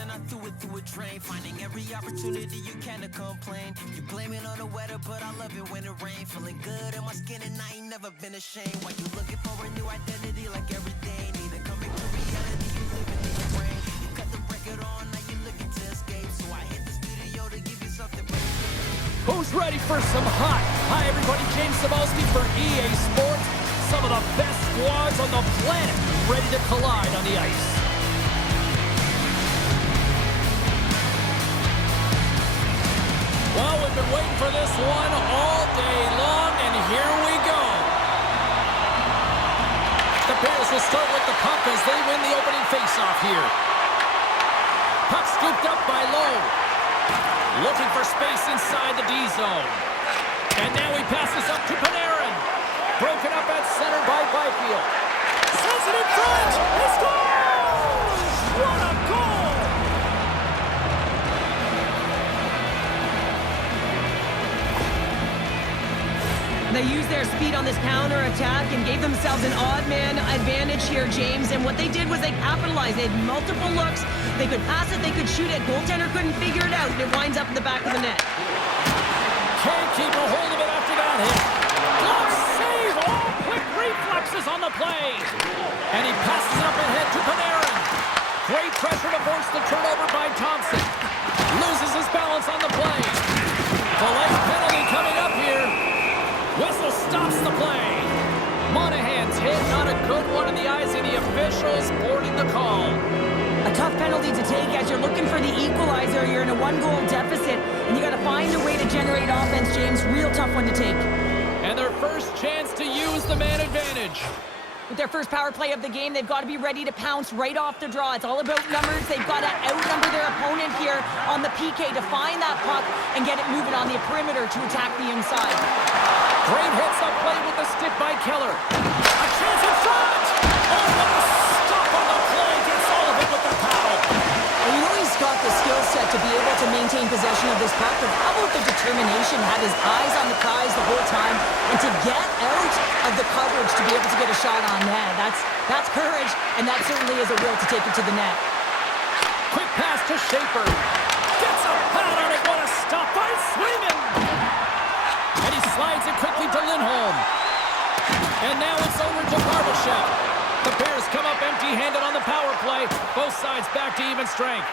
and I threw it through a drain. Finding every opportunity you can to complain. You blame it on the weather, but I love it when it rains. Feeling good in my skin and I ain't never been ashamed. Why you looking for a new identity like every day? Need to come back to reality, you living in your brain. You cut the record on, now you looking to escape. So I hit the studio to give you something. Who's ready for some hot? Hi everybody, James Cebulski for EA Sports. Some of the best squads on the planet ready to collide on the ice. Well, we've been waiting for this one all day long, and here we go. The Bears will start with the puck as they win the opening faceoff here. Puck scooped up by Lowe. Looking for space inside the D zone. And now he passes up to Panarin. Broken up at center by Byfield. Sends it in front. He scores! What a goal! They used their speed on this counter-attack and gave themselves an odd man advantage here, James. And what they did was they capitalized. They had multiple looks. They could pass it, they could shoot it. Goaltender couldn't figure it out, and it winds up in the back of the net. Can't keep a hold of it after that hit. Glove save! All quick reflexes on the play. And he passes up ahead to Panarin. Great pressure to force the turnover by Thompson. Loses his balance on the play. The late penalty coming up here. Whistle stops the play. Monahan's hit, not a good one in the eyes of the officials, boarding the call. A tough penalty to take as you're looking for the equalizer. You're in a one-goal deficit, and you got to find a way to generate offense, James. Real tough one to take. And their first chance to use the man advantage. With their first power play of the game, they've got to be ready to pounce right off the draw. It's all about numbers. They've got to outnumber their opponent here on the PK to find that puck and get it moving on the perimeter to attack the inside. Great hits up play with the stick by Keller. A chance in front! Oh, what a stop on the play! Gets all of it with the paddle. Well, you know he's got the skill set to be able to maintain possession of this puck, but how about the determination, have his eyes on the prize the whole time, and to get out of the coverage to be able to get a shot on net. That's courage, and that certainly is a will to take it to the net. Quick pass to Schaefer. Gets a pad on it. What a stop by Swayman. And he slides it quickly to Lindholm. And now it's over to Barbashev. The Bears come up empty-handed on the power play. Both sides back to even strength.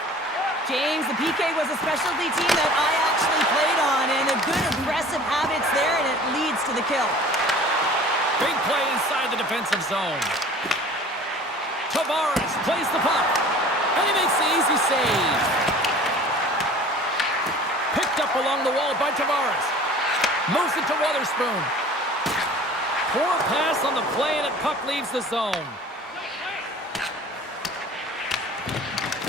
James, the PK was a specialty team that I actually played on, and a good aggressive habits there, and it leads to the kill. Big play inside the defensive zone. Tavares plays the puck, and he makes the easy save. Picked up along the wall by Tavares. Moves it to Wotherspoon. Poor pass on the play, and the puck leaves the zone.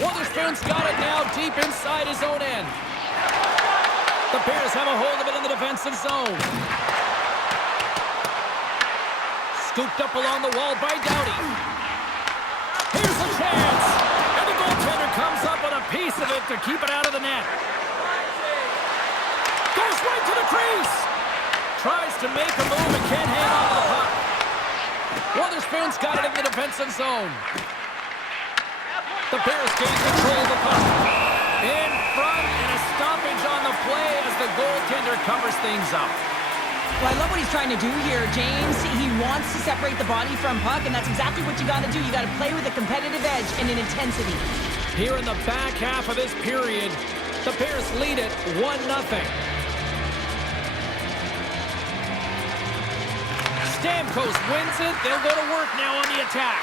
Wotherspoon's got it now deep inside his own end. The Bears have a hold of it in the defensive zone. Scooped up along the wall by Doughty. Here's a chance. And the goaltender comes up with a piece of it to keep it out of the net. Goes right to the crease. Tries to make a move and can't hang on to the puck. Wotherspoon's got it in the defensive zone. The Bears gain control of the puck. In front, and a stoppage on the play as the goaltender covers things up. Well, I love what he's trying to do here, James. He wants to separate the body from puck, and that's exactly what you got to do. You got to play with a competitive edge and an intensity. Here in the back half of this period, the Bears lead it 1-0. Stamkos wins it. They'll go to work now on the attack.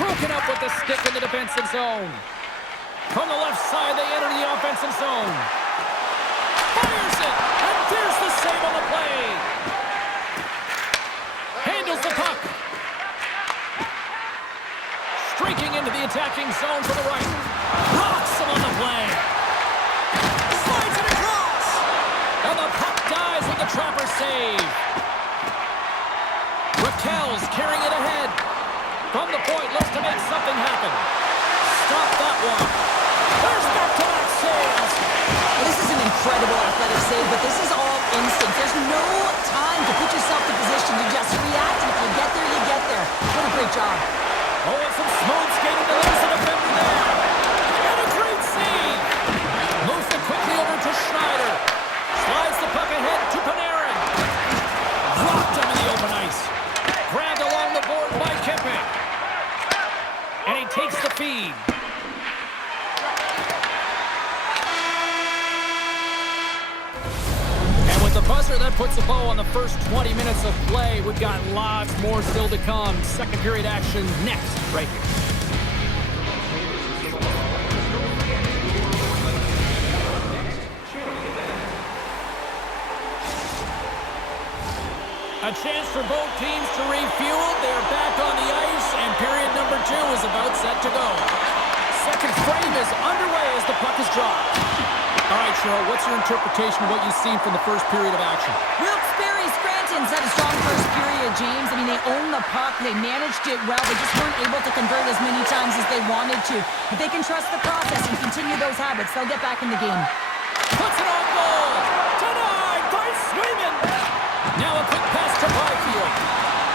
Broken up with the stick in the defensive zone. From the left side, they enter the offensive zone. Fires it, and there's the save on the play. Handles the puck. Streaking into the attacking zone to the right. Rocks him on the play. Slides it across. And the puck dies with the Trapper save. Raquel's carrying it ahead. From the point, looks to make something happen. Stop that one. There's back-to-back saves. Well, this is an incredible athletic save, but this is all instinct. There's no time to put yourself in position to just react. And if you get there, you get there. What a great job. Oh, and some smooth skating to lose the defender there. buzzer. That puts a bow on the first 20 minutes of play. We've got lots more still to come. Second period action next, right here. A chance for both teams to refuel. They're back on the ice, and period number 2 is about set to go. Second frame is underway as the puck is dropped. All right, Cheryl, what's your interpretation of what you've seen from the first period of action? Wilkes-Barre Scranton's had a strong first period, James. I mean, they owned the puck. They managed it well. They just weren't able to convert as many times as they wanted to. If they can trust the process and continue those habits, they'll get back in the game. Puts it on goal. Denied by Swayman. Now a quick pass to Byfield.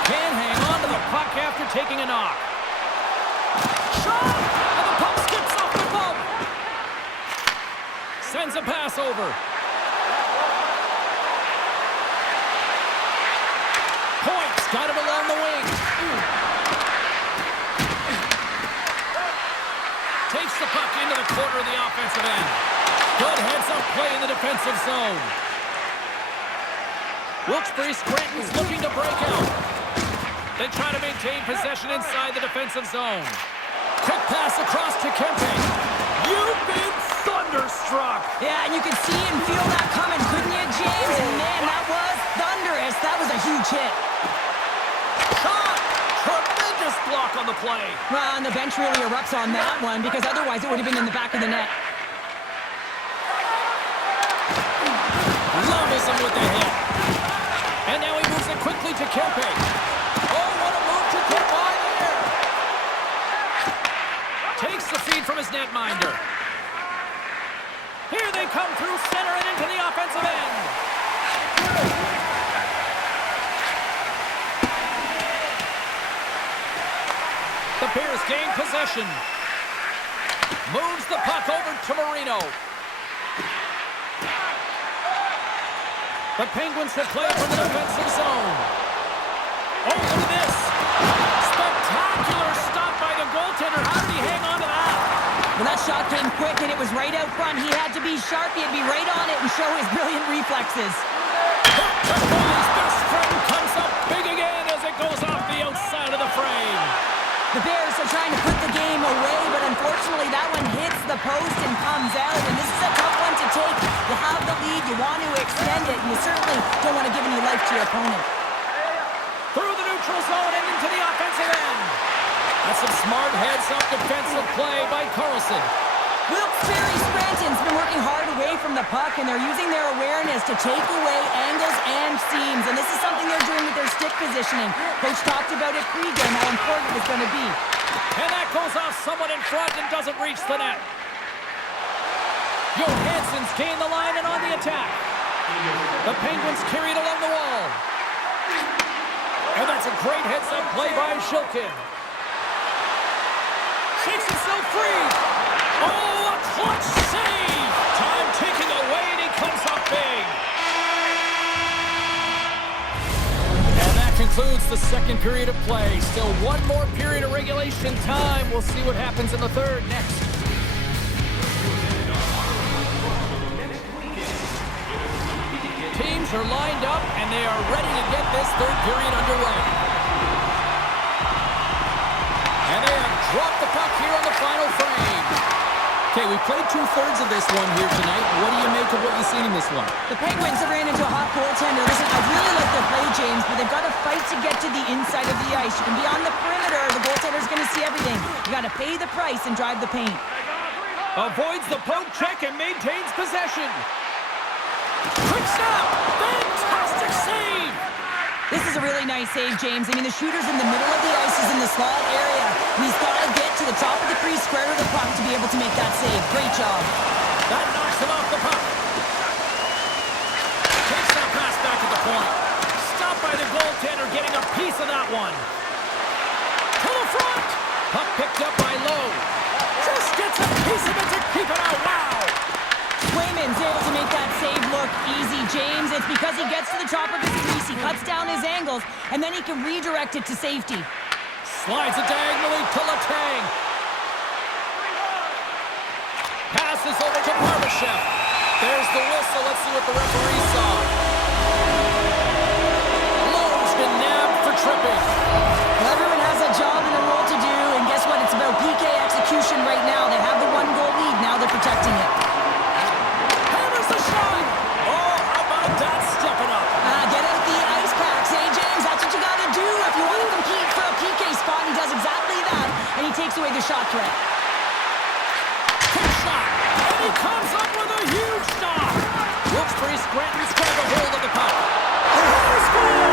Can't hang on to the puck after taking a knock. Shot! And the puck skips off the bump. Sends a pass over. Points got him along the wing. Takes the puck into the corner of the offensive end. Good heads-up play in the defensive zone. Wilkes-Barre Scranton's looking to break out. They try to maintain possession inside the defensive zone. Quick pass across to Kempe. You've been thunderstruck. Yeah, and you could see and feel that coming, couldn't you, James? And man, that was thunderous. That was a huge hit. Shot! Tremendous block on the play. Well, and the bench really erupts on that one because otherwise it would have been in the back of the net. Levels him with the hit. And now he moves it quickly to Kempe. Oh, what a move to get by there. Takes the feed from his netminder. Here they come through center and into the offensive end. The Bears gain possession. Moves the puck over to Marino. The Penguins will play from the defensive zone. Oh, look at this. Spectacular stop by the goaltender. How did he hang on to that? Well, that shot came quick, and it was right out front. He had to be sharp. He had to be right on it and show his brilliant reflexes. His best friend comes up big again as it goes off the outside of the frame. The Bears are trying to put the game away, but unfortunately that one hits the post and comes out, and this is a tough one to take. You have the lead, you want to extend it, and you certainly don't want to give any life to your opponent. Through the neutral zone and into the offensive end. That's some smart heads-up defensive play by Carlson. Wilkes-Barre Scranton's been working hard away from the puck, and they're using their awareness to take away angles and seams, and this is something they're doing with their stick positioning. Coach talked about it pre-game, how important it's going to be. And that goes off someone in front and doesn't reach the net. Johansson's gained the line and on the attack. The Penguins carry it along the wall. And that's a great heads-up play by Shilkin. Shakes himself free. Oh, a clutch save! Time ticking away, and he comes up big. And that concludes the second period of play. Still one more period of regulation time. We'll see what happens in the third next. Teams are lined up, and they are ready to get this third period underway. And they have dropped the puck here on the final frame. Okay, we played two-thirds of this one here tonight. What do you make of what you've seen in this one? The Penguins have ran into a hot goaltender. Listen, I really like their play, James, but they've got to fight to get to the inside of the ice. You can be on the perimeter. The goaltender's going to see everything. You got to pay the price and drive the paint. Avoids the poke check and maintains possession. Quick snap! Fantastic save! This is a really nice save, James. I mean, the shooter's in the middle of the ice. He's in the slot area. And he's got to get to the top of the crease, square to the puck to be able to make that save. Great job. That knocks him off the puck. Takes that pass back at the point. Stopped by the goaltender, getting a piece of that one. To the front! Puck picked up by Lowe. Just gets a piece of it to keep it out. Wow! Swayman's able to make that save look easy, James. It's because he gets to the top of his crease, he cuts down his angles, and then he can redirect it to safety. Slides it diagonally to Letang. Passes over to Barbashev. There's the whistle. Let's see what the referee saw. stopping. Well, everyone has a job and a role to do, and guess what? It's about PK execution right now. They have the 1-goal lead. Now they're protecting it. Hammers the shot. Oh, how about that stepping up? Get out the ice packs, hey, James? That's what you got to do if you want to compete for a PK spot. He does exactly that, and he takes away the shot threat. Quick shot. And he comes up with a huge stop. Wilkes-Barre Scranton's trying to hold of the puck. The score!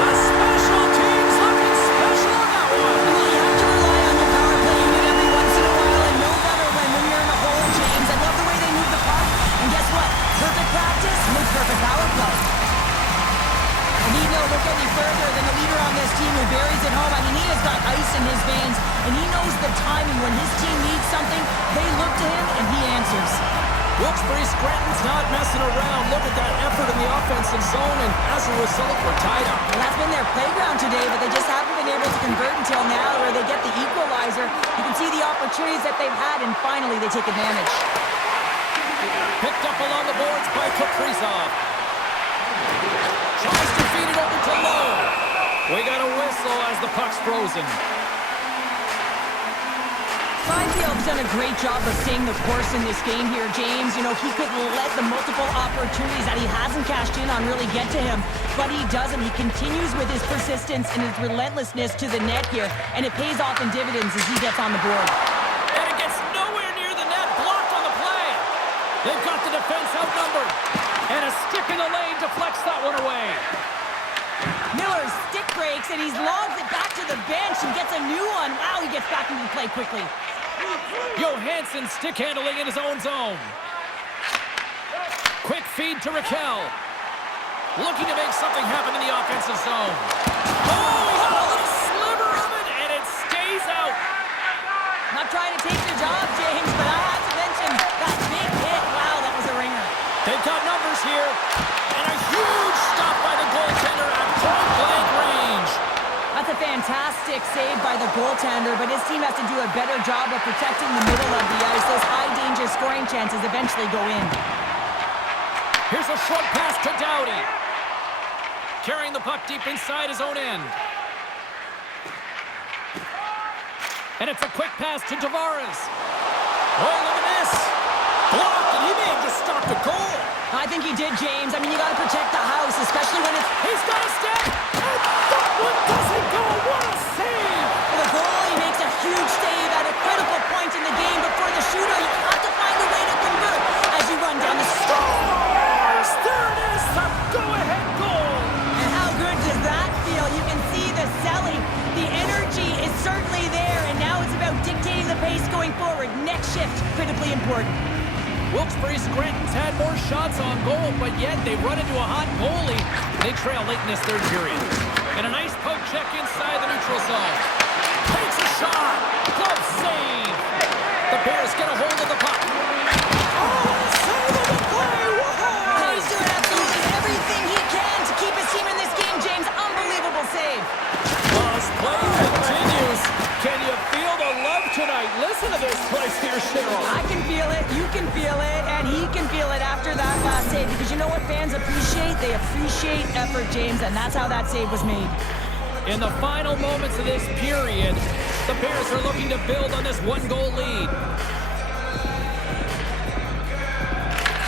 The special teams looking special on that one. Well, you have to rely on your power play unit every once in a while, and no better when you're in a hole, James. I love the way they move the puck, and guess what? Perfect practice makes perfect power play. And he no look any further than the leader on this team who buries it home. I mean, he has got ice in his veins, and he knows the timing. When his team needs something, they look to him, and he answers. Wilkes-Barre Scranton's not messing around. Look at that effort in the offensive zone, and as a result, we're tied up. Well, that's been their playground today, but they just haven't been able to convert until now, where they get the equalizer. You can see the opportunities that they've had, and finally they take advantage. Picked up along the boards by Kaprizov. Tries to feed it over to Lowe. We got a whistle as the puck's frozen. Feinfield's done a great job of staying the course in this game here, James. You know, he couldn't let the multiple opportunities that he hasn't cashed in on really get to him, but he doesn't. He continues with his persistence and his relentlessness to the net here, and it pays off in dividends as he gets on the board. And it gets nowhere near the net, blocked on the play. They've got the defense outnumbered. And a stick in the lane deflects that one away. Miller's stick breaks, and he's lobbed it back to the bench and gets a new one. Wow, he gets back into the play quickly. Johansson stick handling in his own zone. Quick feed to Raquel. Looking to make something happen in the offensive zone. Oh, he got a little sliver of it, and it stays out. Not trying to take the job, James, but I have to mention that big hit. Wow, that was a ringer. They've got numbers here, and a huge stop by the goaltender at point-blank range. That's a fantastic save by the goaltender, but his team has to do a better job of protecting the middle of the ice. Those high-danger scoring chances eventually go in. Here's a short pass to Doughty. Carrying the puck deep inside his own end. And it's a quick pass to Tavares. Oh, look at this. Blocked, and he may have just stopped a goal. I think he did, James. I mean, you got to protect the house, especially when it's... He's got a step. And that one doesn't go. What a save. The goalie makes a huge save at a critical point in the game, but for the shooter, you have to find a way to convert as you run down the stars. There it is, the go-ahead goal. And how good does that feel? You can see the selling. The energy is certainly there, and now it's about dictating the pace going forward. Next shift, critically important. Wilkes-Barre Scranton's had more shots on goal, but yet they run into a hot goalie. They trail late in this third period. And a nice poke check inside the neutral zone. Takes a shot. Glove save. The Bears get a hold of the puck. Oh, and a save of the play. Whoa! He's doing absolutely everything he can to keep his team in this game, James. Unbelievable save. As play continues, can you feel the love tonight? Listen to this place here, Cheryl. I can feel it, you can feel it, and he can feel it after that last save. Because you know what fans appreciate? They appreciate effort, James, and that's how that save was made. In the final moments of this period, the Bears are looking to build on this one-goal lead.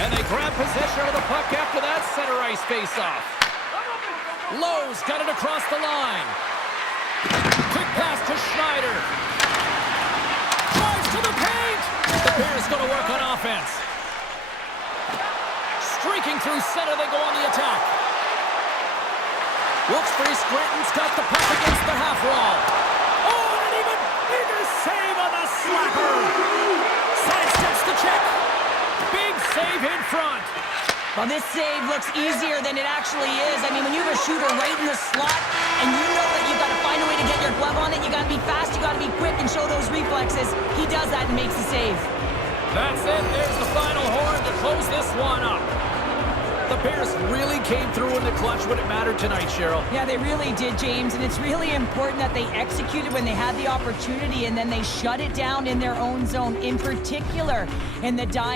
And they grab possession of the puck after that center ice face-off. Lowe's got it across the line. Quick pass to Schneider. Drives to the paint. The Bears going to work on offense. Streaking through center, they go on the attack. Wilkes-Barre Scranton's got the puck against the half wall. Oh, and an even bigger save on the slapper. Sidesteps the check. Big save in front. Well, this save looks easier than it actually is. I mean, when you have a shooter right in the slot and you know that you've got to find a way to get your glove on it, you got to be fast, you got to be quick and show those reflexes. He does that and makes the save. That's it. There's the final horn to close this one up. The Bears really came through in the clutch when it mattered tonight, Cheryl. Yeah, they really did, James, and it's really important that they executed when they had the opportunity and then they shut it down in their own zone, in particular in the